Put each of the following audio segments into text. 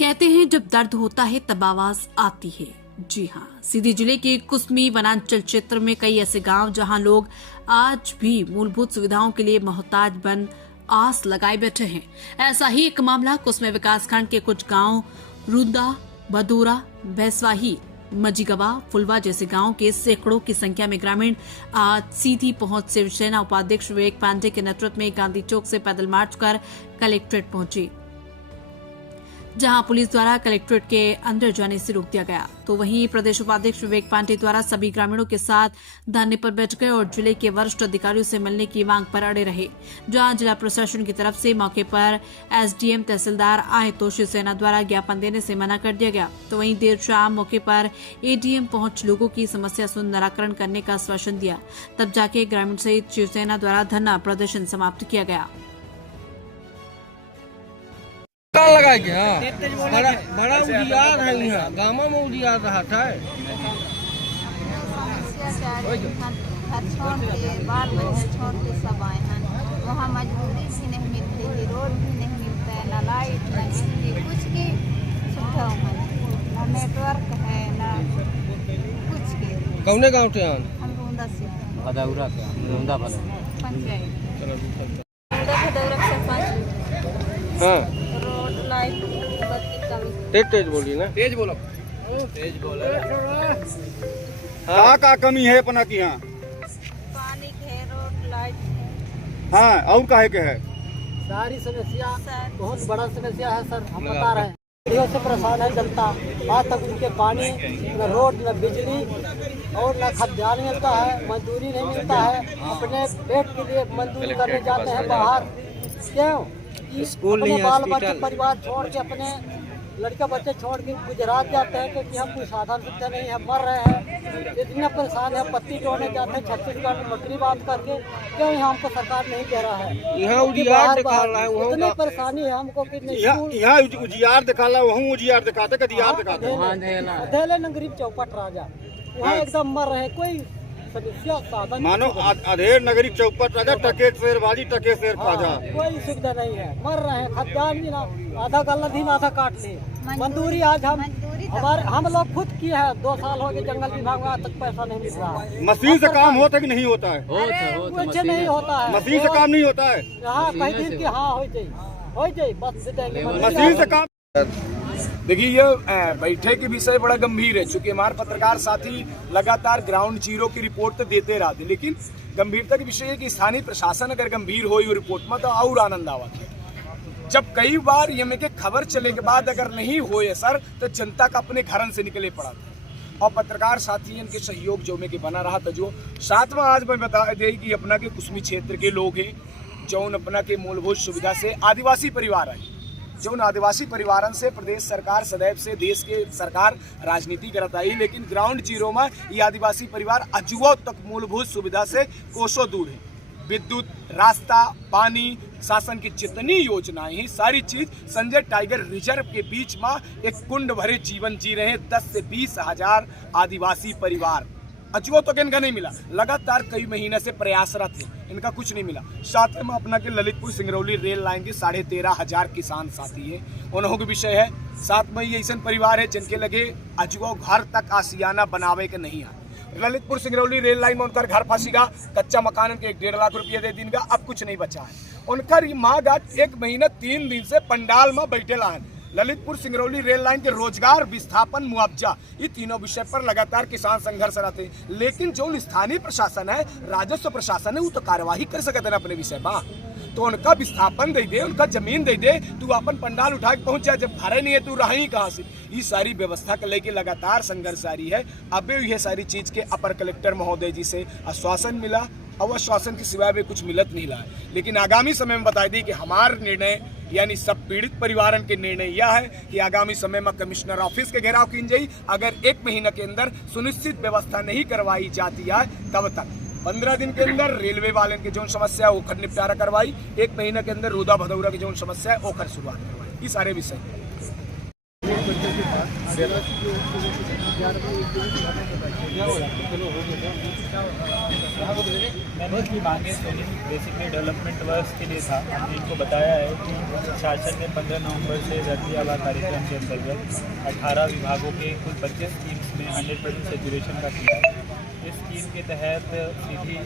कहते हैं जब दर्द होता है तब आवाज आती है। जी हाँ, सीधी जिले के कुसमी वनांचल क्षेत्र में कई ऐसे गांव जहां लोग आज भी मूलभूत सुविधाओं के लिए मोहताज बन आस लगाए बैठे हैं। ऐसा ही एक मामला कुसमी विकासखंड के कुछ गांव रुंदा, भदौरा, भैंसवाही, मजीगवा, फुलवा जैसे गांवों के सैकड़ों की संख्या में ग्रामीण आज सीधी पहुंच शिवसेना उपाध्यक्ष विवेक पांडे के नेतृत्व में गांधी चौक से पैदल मार्च कर कलेक्ट्रेट पहुंची, जहां पुलिस द्वारा कलेक्ट्रेट के अंदर जाने से रोक दिया गया। तो वहीं प्रदेश उपाध्यक्ष विवेक पांडे द्वारा सभी ग्रामीणों के साथ धरने पर बैठ गए और जिले के वरिष्ठ अधिकारियों से मिलने की मांग पर अड़े रहे। जहां जिला प्रशासन की तरफ से मौके पर एसडीएम तहसीलदार आए तो शिवसेना द्वारा ज्ञापन देने से मना कर दिया गया। तो वहीं देर शाम मौके पर एडीएम पहुंच लोगों की समस्या सुन निराकरण करने का आश्वासन दिया। तब जाके ग्रामीण सहित शिवसेना द्वारा धरना प्रदर्शन समाप्त किया गया। लगा के बड़ा उजियार है, यहाँ गाँव में उजियार रहा था। घर छोड़ के बाल बच्चे छोड़ के सब आए हैं। वहाँ मजदूरी भी नहीं मिलती है, रोड भी नहीं मिलता है, ना लाइट ना बिजली, कुछ की सुविधा है, ना नेटवर्क है, ना कुछ की। कौने गाँव थे? हम रुंदा से भदौरा से रुंदा पंचायत हाँ, रोड लाइट बत्ती कमी। तेज बोली ना, तेज बोलो। हाँ, का कमी है अपना की? यहाँ पानी के है, रोड लाइट है। हाँ, और काहे के है? सारी समस्या बहुत बड़ा समस्या है सर, हम बता रहे हैं। गरीबों से परेशान है जनता। आज तक उनके पानी न रोड न बिजली और न खाद्यान्न मिलता है, मजदूरी नहीं मिलता है। अपने पेट के लिए मजदूरी करने जाते हैं बाहर। क्यों? स्कूल नहीं, बाल बच्चे परिवार छोड़ के, अपने लड़के बच्चे छोड़ के गुजरात जाते हैं क्योंकि हम कोई साधन सुविधा नहीं है, मर रहे हैं, इतना परेशान है। पत्ती तोड़ने जाते हैं छत्तीसगढ़ में बकरी बात करके। क्यों यहाँ हमको सरकार नहीं दे रहा है? यहाँ उजियार दिखा रहा है, इतनी परेशानी है हमको कि यहाँ उजियार दिखाला, वहाँ उजियार दिखाते, कदियार दिखाते। धेले न गरीब चौपट राजा, वहाँ एकदम मर रहे। कोई समस्या साधन मानो अधेर नगरी चौपट राजा, टके शेर बाजी, टके शेर खाजा। कोई सुविधा नहीं है, मर रहे हैं। खाद्यान्न भी ना, आधा गला दिन आधा काट ले। मजदूरी आज हम लोग खुद किए हैं। 2 साल हो गए जंगल विभाग में, आज तक पैसा नहीं मिल रहा है। मशीन से काम होता है कि नहीं होता है? कुछ नहीं होता है, मशीन से काम नहीं होता है। यहाँ कहीं दिन की हाँ हो जाए बस देंगे। मशीन से काम। देखिए, ये बैठे के विषय बड़ा गंभीर है, चूंकि हमारे पत्रकार साथी लगातार ग्राउंड जीरो की रिपोर्ट तो देते रहते, लेकिन गंभीरता के विषय है कि स्थानीय प्रशासन अगर गंभीर हो रिपोर्ट में तो और आनंद आवत है। जब कई बार ये में के खबर चले के बाद अगर नहीं हो सर तो जनता का अपने घरन से निकले पड़ा था। और पत्रकार साथी इनके सहयोग जो में के बना रहा था। जो साथ में आज मैं बता दे कि अपना के कुसमी क्षेत्र के लोग हैं जो अपना के मूलभूत सुविधा से आदिवासी परिवार है, जो उन आदिवासी परिवारन से प्रदेश सरकार सदैव से देश के सरकार राजनीति करता है, लेकिन ग्राउंड जीरो में ये आदिवासी परिवार अजुओं तक मूलभूत सुविधा से कोसों दूर है। विद्युत, रास्ता, पानी, शासन की जितनी योजनाएं हैं, सारी चीज संजय टाइगर रिजर्व के बीच में एक कुंड भरे जीवन जी रहे हैं 10 से 20 हजार आदिवासी परिवार। अजुओं तक इनका नहीं मिला, लगातार कई महीने से प्रयासरत है, इनका कुछ नहीं मिला। साथ में अपना के ललितपुर सिंगरौली रेल लाइन के 13,500 किसान साथी है, उन्हों के विषय है। साथ में ये ऐसा परिवार है जिनके लगे अजुओं घर तक आसियाना बनावे के नहीं है। ललितपुर सिंगरौली रेल लाइन में उनका घर फंसीगा, कच्चा मकान के 1.5 लाख रुपया दे दीनगा, अब कुछ नहीं बचा है। उनका माँ गाज 1 महीना 3 दिन से पंडाल में बैठे लान। ललितपुर सिंगरौली रेल लाइन के रोजगार विस्थापन मुआवजा, ये तीनों विषय पर लगातार किसान संघर्ष रहते हैं, लेकिन जो स्थानीय प्रशासन है, राजस्व प्रशासन है, वो तो कार्यवाही कर सकते हैं अपने विषय पर। तो उनका विस्थापन दे दे, उनका जमीन दे दे, तू अपन पंडाल उठा के पहुंच जा। जब घरे नहीं है तू रही कहाँ से? ये सारी व्यवस्था को लेके लगातार संघर्ष जारी है। अब यह सारी चीज के अपर कलेक्टर महोदय जी से आश्वासन मिला और आश्वासन के सिवाय भी कुछ मिलत नहीं रहा है। लेकिन आगामी समय में बता दी कि हमारा निर्णय यानी सब पीड़ित परिवारन के निर्णय यह है कि आगामी समय में कमिश्नर ऑफिस के घेराव की जाए। अगर 1 महीना के अंदर सुनिश्चित व्यवस्था नहीं करवाई जाती है तब तक 15 दिन के अंदर रेलवे वाले की जो समस्या है ओखर निपटारा करवाई, 1 महीना के अंदर रुदा भदौरा की जो समस्या है ओखर शुरुआत करवाई। ये सारे विषय मैंने की मांगे सुनी, बेसिकली डेवलपमेंट वर्क्स के लिए था। हमने इनको बताया है कि शासन ने 15 नवंबर से धरती आबा कार्यक्रम के अंतर्गत 18 विभागों के कुल 25 स्कीम्स में 100% सेचुरेशन का किया है। इस स्कीम के तहत सीधी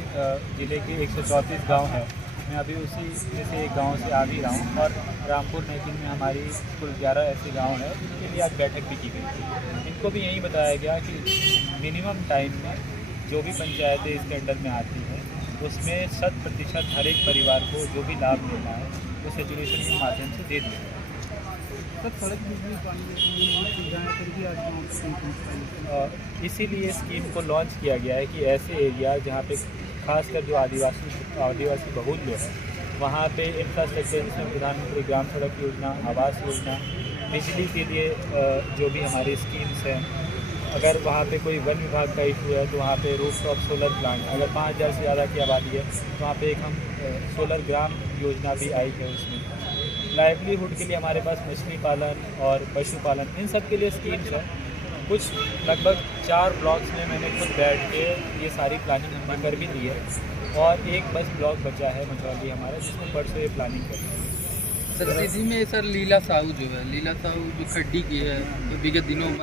जिले के 134 गांव हैं। मैं अभी उसी में से एक गांव से आ भी रहा हूँ और रामपुर नैकिन में हमारी कुल 11 ऐसे गांव हैं जिनके लिए आज बैठक भी की गई थी। इनको भी यही बताया गया कि मिनिमम टाइम में जो भी पंचायतें इसके अंडर में आती हैं उसमें 100% हर एक परिवार को जो भी लाभ मिलना है वो सेचुरेशन के माध्यम से दे दिया। इसीलिए स्कीम को लॉन्च किया गया है कि ऐसे एरिया जहाँ पे खासकर जो आदिवासी बहुल लोग हैं वहाँ पे इंफ्रास्ट्रक्चर जिसमें प्रधानमंत्री ग्राम सड़क योजना, आवास योजना, बिजली के लिए जो भी हमारी स्कीम्स हैं, अगर वहाँ पे कोई वन विभाग का इशू है तो वहाँ पे रूफटॉप सोलर प्लांट, अगर 5000 से ज़्यादा की आबादी है तो वहाँ पे एक हम सोलर ग्राम योजना भी आई है। उसमें लाइवलीहुड के लिए हमारे पास मछली पालन और पशुपालन, इन सब के लिए स्कीम्स हैं। कुछ लगभग 4 ब्लॉक्स में मैंने खुद बैठ के ये सारी प्लानिंग हमने कर भी दी है और एक बस ब्लॉक बचा है मझौली हमारा, जिसमें परसों ये प्लानिंग करें। सर सीधी में सर लीला साहू जो है, लीला साहू जो खड्डी की है तो विगत दिनों में